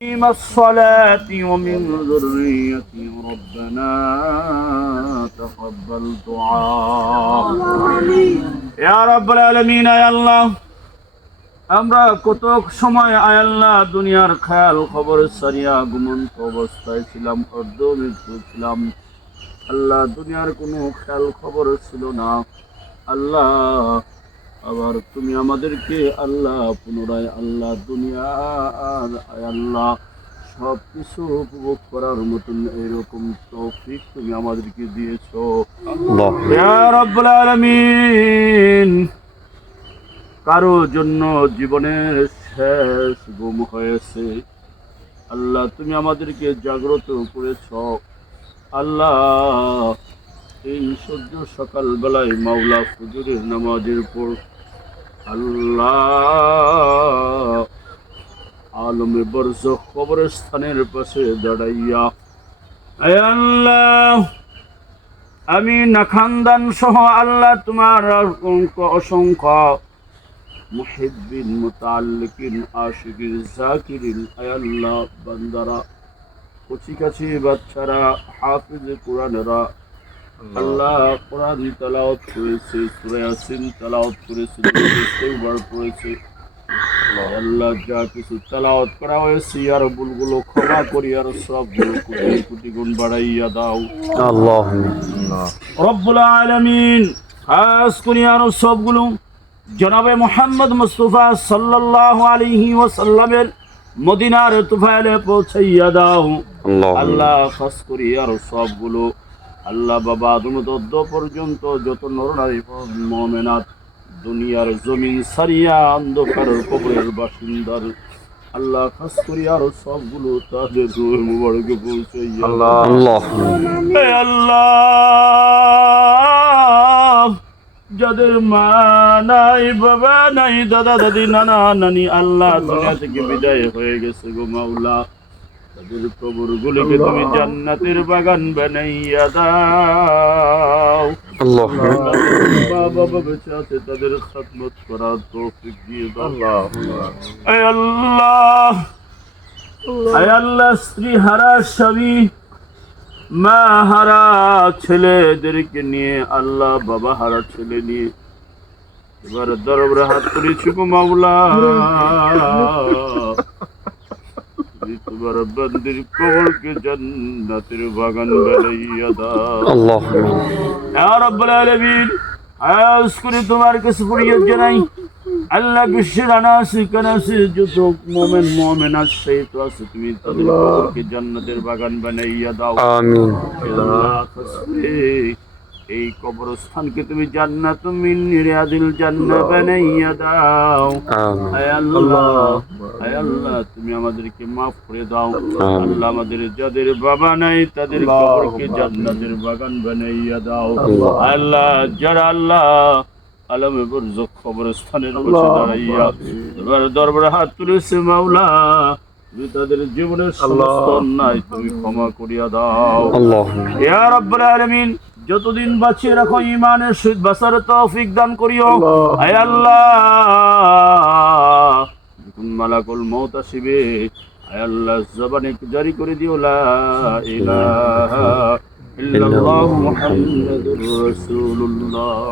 ومقيم الصلاة ومن ذريتي ربنا تقبل دعاء يا رب العالمين يا الله আমরা কত সময় আয়াল্লাহ দুনিয়ার খেয়াল খবর সারিয়া ঘুমন্ত অবস্থায় ছিলাম অর্ধ মৃত্যু ছিলাম আল্লাহ দুনিয়ার কোনো খেয়াল খবর ছিল না আল্লাহ আবার তুমি আমাদেরকে আল্লাহ পুনরায় আল্লাহ দুনিয়া আর আল্লাহ সব কিছু উপভোগ করার মতন এরকম তৌফিক তুমি আমাদেরকে দিয়েছ। আলামিন কারও জন্য জীবনের শেষ গুম হয়েছে। আল্লাহ তুমি আমাদেরকে জাগ্রত করেছ। আল্লাহ এই সূর্য সকালবেলায় মাওলা ফুজুরের নামাজের পর আল্লাহ। আলমে বর্ষ কবরস্থানের পাশে দাঁড়াইয়া আল্লাহ, আমি নাখানদান সহ আল্লাহ তোমার অসংখ্য। অসংখ্য মুহিব্বিন মুতাল্লিকিন আশিকিন জাকিরিন আয় আল্লাহ, বান্দারা কচি কাছি বাচ্চারা, হাফিজ কোরআনেরা আল্লাহ কোরআন তেলাওয়াত করেছে সূরা ইয়াসিন তেলাওয়াত করেছে দুইবার পড়েছে আল্লাহ। যা কিছু তেলাওয়াত করা হয়েছে আর ভুলগুলো ক্ষমা করি আর সবগুলো কোটি কোটি গুণ বাড়াইয়া দাও। আল্লাহ রব্বুল আলামিন খাস করে আরও সবগুলো। জনাবে মোহাম্মদ মুস্তফা সাল্লাল্লাহু আলাইহি ওয়াসাল্লামের মদিনার তুফাইলে পৌঁছাইয়া দাও। আল্লাহ আল্লাহ খাস করি আর সবগুলো। আল্লাহ বাবা আদমদদ্দ পর্যন্ত যত নরনারী মমেনাথ দুনিয়ার জমিন সারিয়া অন্ধকার কবরের বাসিন্দার আল্লাহ খাস করি আর সবগুলো তাদের মুবারকে দাও। আল্লাহ। আল্লাহ যাদের মা নাই বাবা নাই দাদা দাদি নানা নানি আল্লাহ দুনিয়া থেকে বিদায় হয়ে গেছে গো মাওলা। তাদের কবর গুলিকে তুমি জান্নাতের বাগান বানাইয়া দাও। আল্লাহ। বাবা বেঁচে আছে তাদের করার তৌফিক দিয়ে দাও। আল্লাহ। হে আল্লাহ। স্ত্রী হারা স্বামী মা হারা ছেলেদেরকে নিয়ে আল্লাহ বাবা হারা ছেলে নিয়ে। এবার দরবারে হাত করেছি মাওলা। তোমার বন্দির কবরকে জান্নাতের বাগান বানাইয়া দাও। আল্লাহ ইয়া রাব্বুল আলামিন আজ করে তোমার কাছে ফরিয়াদ জানাই। আল্লাহ বিশ্বের আনাসি কানাসি যত মোমেন মোমেন আছে তো আছে তুমি তাদের কবরকে জান্নাতের বাগান বানাইয়া দাও। আমিন। আল্লাহ এই কবরস্থানকে তুমি জান্নাত মিন নিরাদিল জান্নাত বানাইয়া দাও। আমিন। আয় আল্লাহ আয় আল্লাহ তুমি আমাদেরকে মাফ করে দাও। আল্লাহ আমাদের যাদের বাবা নাই তাদের কবরকে জান্নাতের বাগান বানাইয়া দাও। আল্লাহ যারা আল্লাহ আলমে বরজক কবরস্থানের পাশে দাঁড়াইয়া এবার দরবারে হাত তুলেছে মাওলা তাদের জীবনের সমস্ত অন্যায় তুমি ক্ষমা করিয়া দাও। আল্লাহ ইয়া রাব্বুল আলামিন যতদিন বাঁচিয়ে রাখো ইমানের সহিত বাসার তৌফিক দান করিও। আয় আল্লাহ। মালাকুল মউত আসিবে। আয় আল্লাহ জবানে জারি করে দিও লা ইলাহা ইল্লাল্লাহু মুহাম্মাদুর রাসূলুল্লাহ।